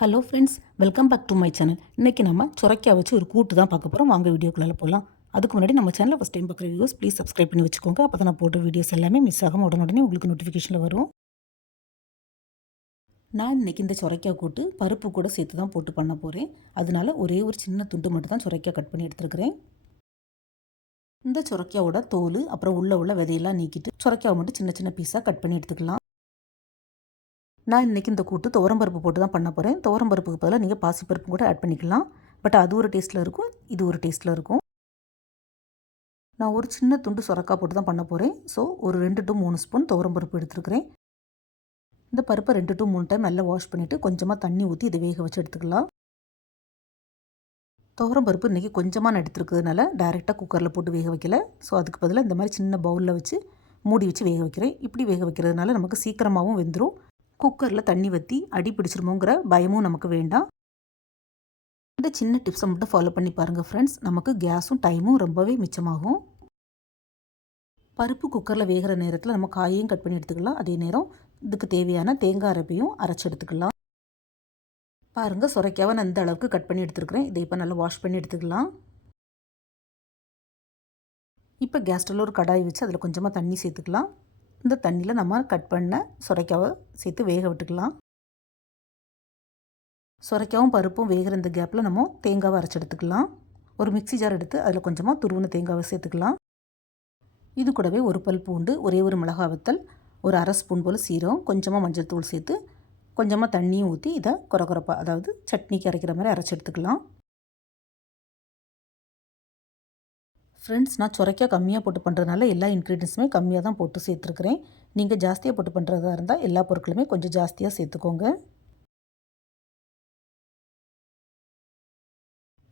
Hello friends welcome back to my channel இன்றைக்கி நம்ம சுரைக்காய் வச்சு ஒரு கூட்டு தான் பார்க்க போகிறோம் வாங்க வீடியோக்குள்ளே போகலாம் அதுக்கு முன்னாடி நம்ம சேனலில் ஃபஸ்ட் டைம் பார்க்குற வியூஸ் ப்ளீஸ் சப்ஸ்கிரைப் பண்ணி வச்சுக்கோங்க. அப்போ தான் நான் போடுற வீடியோஸ் எல்லாமே மிஸ் ஆகாமல் உடனே உங்களுக்கு நோட்டிஃபிகேஷனில் வரும். நான் இன்றைக்கி இந்த சுரைக்காய் கூட்டு பருப்பு கூட சேர்த்து தான் போட்டு பண்ண போகிறேன் அதனால ஒரே ஒரு சின்ன துண்டு மட்டும் தான் சுரைக்காய் கட் பண்ணி எடுத்துருக்கிறேன். இந்த சுரைக்காயோட தோல் அப்புறம் உள்ள உள்ள விதையெல்லாம் நீக்கிட்டு சுரைக்காவை மட்டும் சின்ன சின்ன பீஸாக கட் பண்ணி எடுத்துக்கலாம். நான் இன்றைக்கி இந்த கூட்டு துவரம்பருப்பு போட்டு தான் பண்ண போகிறேன் துவரம்பருப்புக்கு பதிலாக நீங்கள் பாசிப்பருப்பு கூட ஆட் பண்ணிக்கலாம். பட் அது ஒரு டேஸ்ட்டில் இருக்கும் இது ஒரு டேஸ்ட்டில் இருக்கும். நான் ஒரு சின்ன துண்டு சுரக்காய் போட்டு தான் பண்ண போகிறேன் ஸோ ஒரு ரெண்டு டு மூணு ஸ்பூன் துவரம்பருப்பு எடுத்துருக்கிறேன். இந்த பருப்பை ரெண்டு டு மூணு டைம் நல்லா வாஷ் பண்ணிவிட்டு கொஞ்சமாக தண்ணி ஊற்றி இதை வேக வச்சு எடுத்துக்கலாம். துவரம் பருப்பு இன்றைக்கி கொஞ்சமாக நான் எடுத்துருக்கிறதுனால டைரெக்டாக குக்கரில் போட்டு வேக வைக்கல. ஸோ அதுக்கு பதிலாக இந்த மாதிரி சின்ன பவுலில் வச்சு மூடி வச்சு வேக வைக்கிறேன். இப்படி வேக வைக்கிறதுனால நமக்கு சீக்கிரமாகவும் வெந்துடும் குக்கரில் தண்ணி வற்றி அடி பிடிச்சிருமோங்கிற பயமும் நமக்கு வேண்டாம். இந்த சின்ன டிப்ஸை மட்டும் ஃபாலோ பண்ணி பாருங்கள் ஃப்ரெண்ட்ஸ் நமக்கு கேஸும் டைமும் ரொம்பவே மிச்சமாகும். பருப்பு குக்கரில் வேகிற நேரத்தில் நம்ம காயையும் கட் பண்ணி எடுத்துக்கலாம். அதே நேரம் இதுக்கு தேவையான தேங்காய் அரைப்பையும் அரைச்சி எடுத்துக்கலாம். பாருங்கள் சுரைக்காவை நான் இந்த அளவுக்கு கட் பண்ணி எடுத்துருக்குறேன். இதை இப்போ நல்லா வாஷ் பண்ணி எடுத்துக்கலாம். இப்போ கேஸ்டில் ஒரு கடாய் வச்சு அதில் கொஞ்சமாக தண்ணி சேர்த்துக்கலாம். இந்த தண்ணியில் நம்ம கட் பண்ண சுரைக்காவை சேர்த்து வேக விட்டுக்கலாம். சுரைக்காவும் பருப்பும் வேகிற இந்த கேப்பில் நம்ம தேங்காவை அரைச்சி எடுத்துக்கலாம். ஒரு மிக்சி ஜார் எடுத்து அதில் கொஞ்சமாக துருவின தேங்காவை சேர்த்துக்கலாம். இது கூடவே ஒரு பல் பூண்டு ஒரே ஒரு மிளகா வத்தல் ஒரு அரை ஸ்பூன் போல் சீரகம் கொஞ்சமாக மஞ்சள் தூள் சேர்த்து கொஞ்சமாக தண்ணியும் ஊற்றி இதை குறை குறைப்பாக அதாவது சட்னிக்கு அரைக்கிற மாதிரி அரைச்சி எடுத்துக்கலாம். ஃப்ரெண்ட்ஸ் நான் சுரைக்காய் கம்மியாக போட்டு பண்ணுறதுனால எல்லா இன்க்ரீடியன்ஸுமே கம்மியாக தான் போட்டு சேர்த்துருக்குறேன். நீங்கள் ஜாஸ்தியாக போட்டு பண்ணுறதா இருந்தால் எல்லா பொருட்களுமே கொஞ்சம் ஜாஸ்தியாக சேர்த்துக்கோங்க.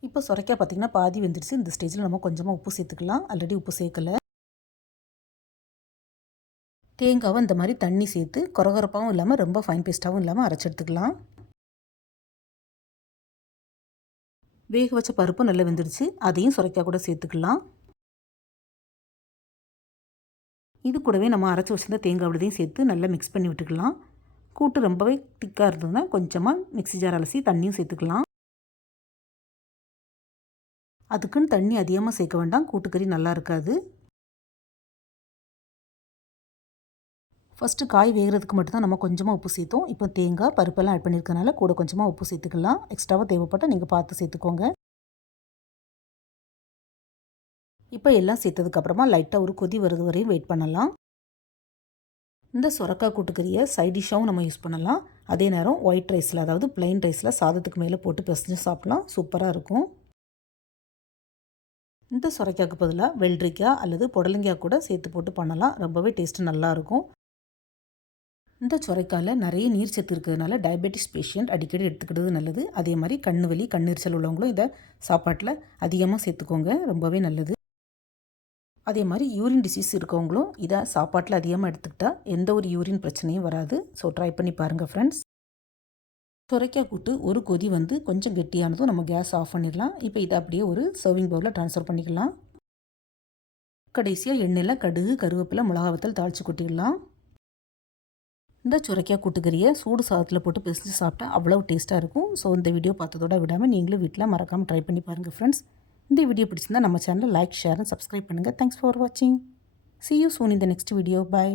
இப்போ சுரைக்காய் பார்த்திங்கன்னா பாதி வெந்துடுச்சு. இந்த ஸ்டேஜில் நம்ம கொஞ்சமாக உப்பு சேர்த்துக்கலாம். ஆல்ரெடி உப்பு சேர்க்கலை. தேங்காவை இந்த மாதிரி தண்ணி சேர்த்து கொரகொரப்பாகவும் இல்லாமல் ரொம்ப ஃபைன் பேஸ்ட்டாகவும் இல்லாமல் அரைச்சி எடுத்துக்கலாம். வேக வச்ச பருப்பும் நல்லா வெந்துடுச்சு. அதையும் சுரைக்காய் கூட சேர்த்துக்கலாம். இது கூடவே நம்ம அரைச்சி வச்சுருந்த தேங்காய் விழுதையும் சேர்த்து நல்லா மிக்ஸ் பண்ணி விட்டுக்கலாம். கூட்டு ரொம்பவே திக்காக இருந்ததுன்னா கொஞ்சமாக மிக்சி ஜார் அலசி தண்ணியும் சேர்த்துக்கலாம். அதுக்குன்னு தண்ணி அதிகமாக சேர்க்க வேண்டாம். கூட்டுக்கறி நல்லா இருக்காது. ஃபஸ்ட்டு காய் வேகிறதுக்கு மட்டும்தான் நம்ம கொஞ்சமாக உப்பு சேர்த்தோம். இப்போ தேங்காய் பருப்பெல்லாம் ஆட் பண்ணியிருக்கனால கூட கொஞ்சமாக உப்பு சேர்த்துக்கலாம். எக்ஸ்ட்ராவாக தேவைப்பட்டால் நீங்கள் பார்த்து சேர்த்துக்கோங்க. இப்போ எல்லாம் சேர்த்ததுக்கப்புறமா லைட்டாக ஒரு கொதி வருது வரையும் வெயிட் பண்ணலாம். இந்த சுரக்காய் கூட்டுக்கறியை சைட் டிஷ்ஷாகவும் நம்ம யூஸ் பண்ணலாம். அதே நேரம் ஒயிட் ரைஸில் அதாவது பிளைன் ரைஸில் சாதத்துக்கு மேலே போட்டு பிசைஞ்சு சாப்பிட்லாம். சூப்பராக இருக்கும். இந்த சுரைக்காய்க்கு பதிலாக வெள்ளரிக்காய் அல்லது புடலங்காய் கூட சேர்த்து போட்டு பண்ணலாம். ரொம்பவே டேஸ்ட்டு நல்லாயிருக்கும் இந்த சுரைக்காயில் நிறைய நீர் சத்து இருக்கிறதுனால டயபெட்டிஸ் பேஷண்ட் அடிக்கடி எடுத்துக்கிறது நல்லது. அதே மாதிரி கண்ணு வலி கண்ணீரிச்சல் உள்ளவங்களும் இதை சாப்பாட்டில் அதிகமாக சேர்த்துக்கோங்க. ரொம்பவே நல்லது. அதே மாதிரி யூரின் டிசீஸ் இருக்கவங்களும் இதை சாப்பாட்டில் அதிகமாக எடுத்துக்கிட்டால் எந்த ஒரு யூரின் பிரச்சனையும் வராது. ஸோ ட்ரை பண்ணி பாருங்கள் ஃப்ரெண்ட்ஸ் சுரைக்காய் கூட்டு ஒரு கொதி வந்து கொஞ்சம் கெட்டியானதும் நம்ம கேஸ் ஆஃப் பண்ணிடலாம். இப்போ இதை அப்படியே ஒரு சர்விங் பவுலில் ட்ரான்ஸ்ஃபர் பண்ணிக்கலாம். கடைசியாக எண்ணெயில் கடுகு கருவேப்பிலை மிளகாவத்தல் தாளித்து கொட்டிடலாம். இந்த சுரைக்காய் கூட்டுக்கறியை சூடு சாதத்தில் போட்டு பிசைஞ்சு சாப்பிட்டா அவ்வளோ டேஸ்ட்டாக இருக்கும். ஸோ இந்த வீடியோ பார்த்ததோட விடாமல் நீங்களும் வீட்டில் மறக்காமல் ட்ரை பண்ணி பாருங்கள் ஃப்ரெண்ட்ஸ் இந்த வீடியோ பிடிச்சிருந்தா நம்ம சேனலை லைக் ஷேர் அண்ட் சப்ஸ்கிரைப் பண்ணுங்கள் தேங்க்ஸ் ஃபார் வாட்சிங் சி யூ சூன் இந்த நெக்ஸ்ட் வீடியோ பாய்